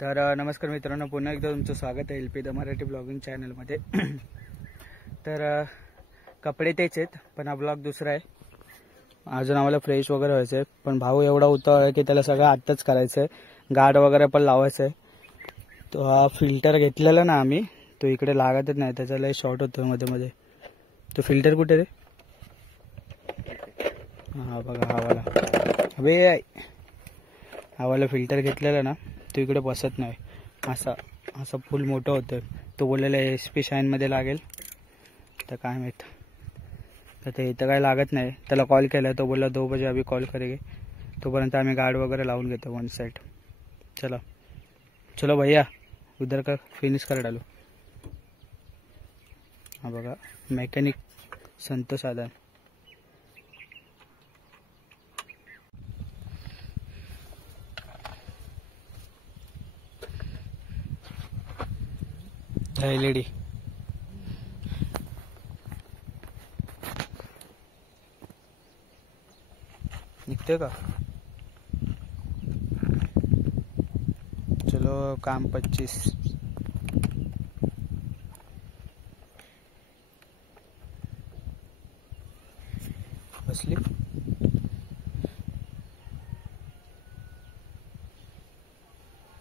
तर नमस्कार मित्रांनो, पुन्हा एकदा तुमचं स्वागत आहे LP द मराठी ब्लॉगिंग चॅनलमध्ये. तर कपडे तेच आहेत, पण हा ब्लॉग दुसरा आहे. अजून आम्हाला फ्रेश वगैरे व्हायचं आहे, पण भाऊ एवढा उतावळा आहे की त्याला सगळं आत्ताच करायचं आहे. गार्ड वगैरे पण लावायचं आहे. तो हा फिल्टर घेतलेला ना आम्ही, तो इकडे लागतच नाही, त्याचा लय शॉर्ट होतो मध्ये मध्ये. तो फिल्टर कुठे रे? हा बघा, हवाला हवाला फिल्टर घेतलेला ना, तो इकडे बसत नाही. असं फुल मोठं होतं. तो बोललेला SP शाईनमध्ये लागेल, तर काय माहीत. तर ते इथं काय लागत नाही. त्याला कॉल केला, तो बोलला 2 बजे अभी कॉल करेंगे. तोपर्यंत आम्ही गार्ड वगैरे लावून घेतो वन साइड. चलो भैया, उधर का फिनिश कर डालो. हा बघा, मेकॅनिक संतोष आदान. LED निघते का? चलो काम 25. बसली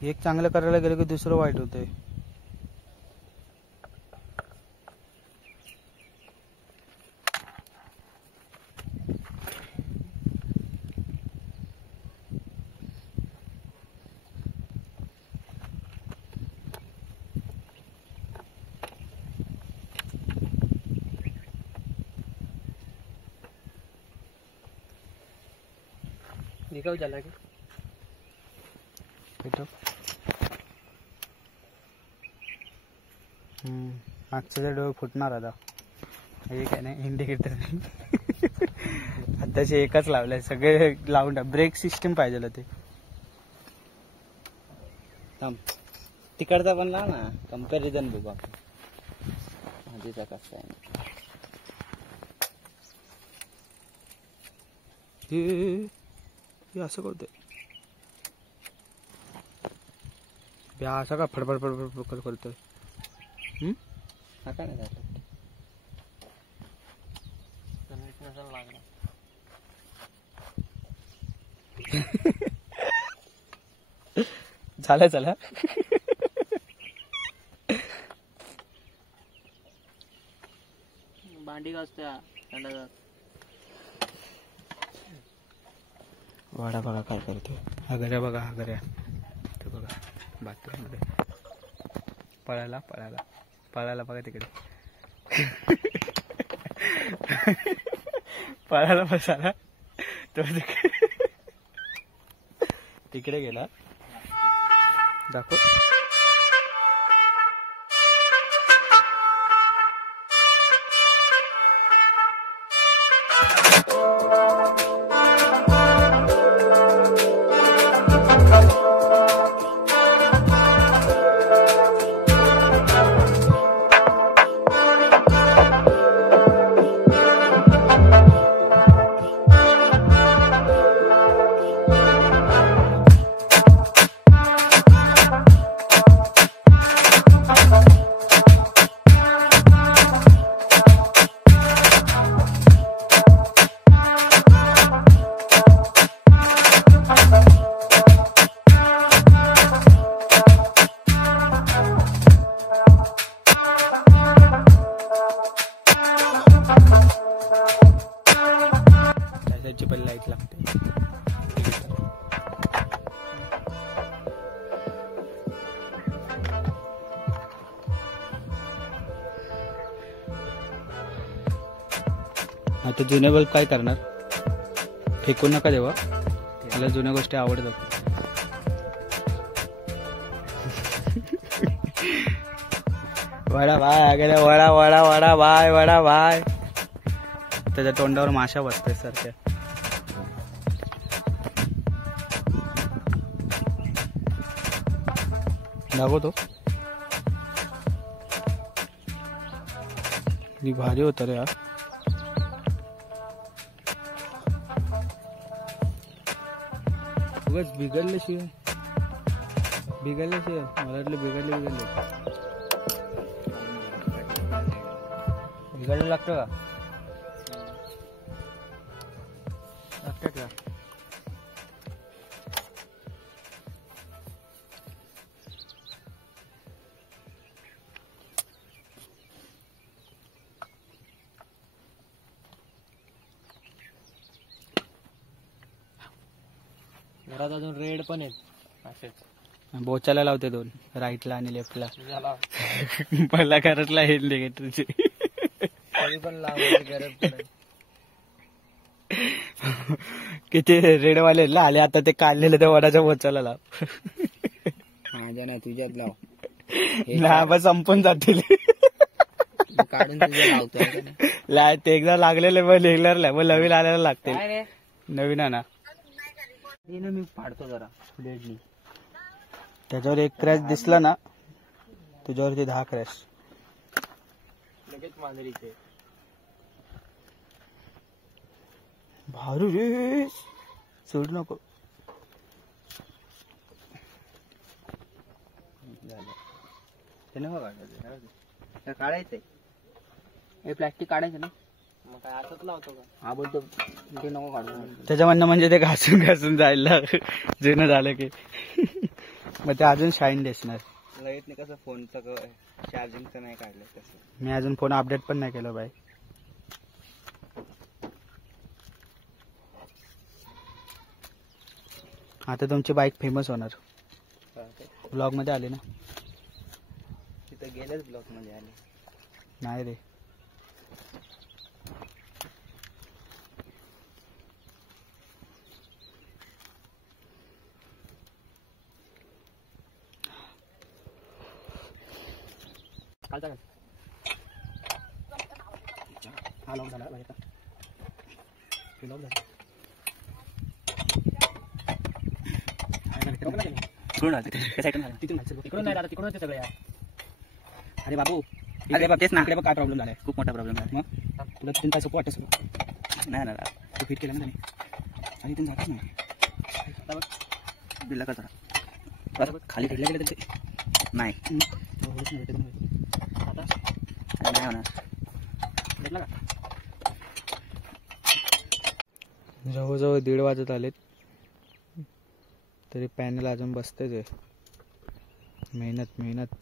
एक चांगलं करायला गेलं की दुसरं वाईट होतंय. निकाल झाला की मागच्या डोळे फुटणार आता. हे काय नाही, इंडिकेटर नाही. आताचे एकच लावलंय, सगळे लावून ब्रेक सिस्टम पाहिजे ते. तिकडचा पण लाव ना, कंपॅरिझन बघू आपण. आधीचा कसा आहे हे असं करतोय. असं का फडफड फडफड करतोय. हा काय नाही झालं. चला भांडी घासत्या संडासात. वाडा बघा काय करतोय. हगऱ्या बघा, हगऱ्या तो बघा बाथरूम मध्ये पळायला बघा तिकडे. पळायला बसायला तो तिकडे गेला. दाखव. पण लाईट लागते. आता जुने बल्ब काय करणार? फेकून नका देवा, मला जुन्या गोष्टी आवडतात. वडा भाय गेल्या, वडा भाय. त्याच्या तोंडावर माशा बसते सारख्या. दाखवतो. भारी होता रे यार. उगाच बिघडल्याशिवाय बिघडले मला वाटलं बिघडले बिघायला लागतं का लागतं का घरात अजून रेड पण आहेत असेच बोचाला लावते 2 राईटला आणि लेफ्टला पहिला घरातला हेड निगेटिव्हची पण लावायची गरज पडेल किती रेडवाले आले आता ते काढलेले त्या वडाच्या बोचाला लाव माझ्या नाही तुझ्यात लाव ना बस संपून जातील काढून तुझ्या लावतो ते एकदा लागलेले मग रेग्युलर मग नवीन आल्याला लागते नवीन आणा मी फाडतो जरा ब्लेडनी त्याच्यावर 1 क्रॅश दिसला ना तुझ्यावरती 10 क्रॅश लगेच मांजरीचे भारू रे सोडू नको त्यानं काढायचंय हे प्लॅस्टिक काढायचं ना मग काय असंच लावतो का हा बोलतो ते नको काढू त्याच्या म्हणणं म्हणजे ते घासून जायला जुनं झालं की मग ते अजून शाईन दिसणार लाईट नाही कसं फोनचं चार्जिंगचं नाही काढलं तसं मी अजून फोन अपडेट पण नाही केलं बाई आता तुमची बाईक फेमस होणार ब्लॉग मध्ये आली ना तिथं गेलेच ब्लॉग मध्ये आले नाही रे हा लॉक झाला अरे बाबू अरे बाबा तेच ना काय प्रॉब्लेम झालाय खूप मोठा प्रॉब्लेम झाला मग तुला 3 तास वाटत सगळं नाही ना तू फिट केलं ना त्याने आणि इथून जातच नाही बिल्ला का जरा खाली फिरल्या गेलं तर ते नाही आता नाही होणार भेटला का जवळजवळ 1:30 वाजत आलेत तरी पॅनल अजून बसतेच आहे मेहनत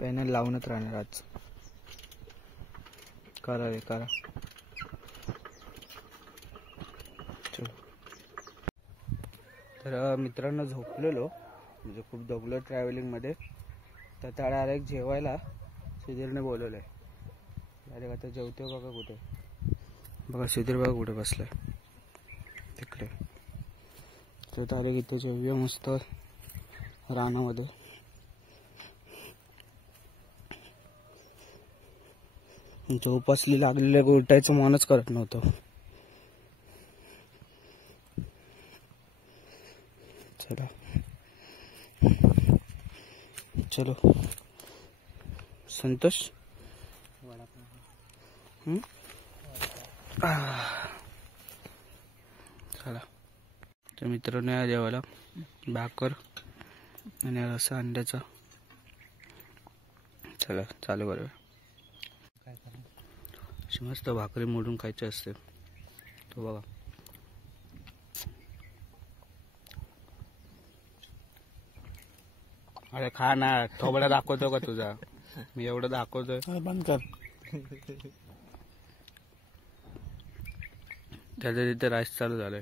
पॅनल लावूनच राहणार आज करा रे करा चलो तर मित्रांनो झोपलेलो म्हणजे खूप दगलो ट्रॅव्हलिंगमध्ये तर त्या डायरेक्ट जेवायला सुधीरने बोलवलंय डायरेक्ट आता जेवतो बघा कुठे बघा सुधीर बघा कुठे बसलाय तिकडे तर डायरेक्ट इथे जेवूया मस्त रानामध्ये झोप असली लागलेल्या उलटायचं मनच करत नव्हतं चला चलो संतोष चला तर मित्रांनो या जेवायला भाकर आणि रस्सा अंड्याचा चला चालू करूया मस्त भाकरी मोडून खायची असते तो बघा अरे खा ना थोबडा दाखवतो का तुझा मी एवढं दाखवतोय बंद कर त्याच्या तिथे राईस चालू झालंय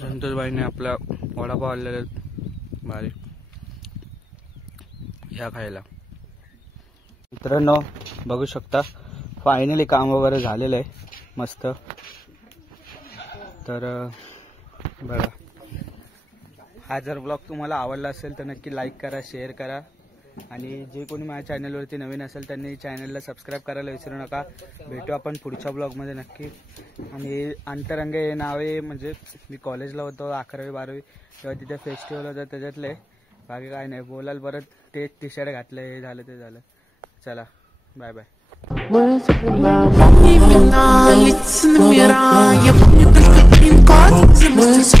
संतोषबाईने आपला वडापाव आणलेला भारी ह्या खायला मित्रांनो बघू शकता फायनली काम वगैरे झालेलं आहे मस्त तर बघा हा जर ब्लॉग तुम्हाला आवडला असेल तर नक्की लाईक करा शेअर करा आणि जे कोणी माझ्या चॅनलवरती नवीन असेल त्यांनी चॅनलला सबस्क्राईब करायला विसरू नका भेटू आपण पुढच्या ब्लॉगमध्ये नक्की आणि अंतरंग हे नाव आहे म्हणजे मी कॉलेजला होतो 11वी 12वी तेव्हा तिथे फेस्टिवल होतं त्याच्यातले बाकी काय नाही बोलाल परत ते टी शर्ट घातलं हे झालं ते झालं चला बाय बाय Лица номера, я помню только пин-код. was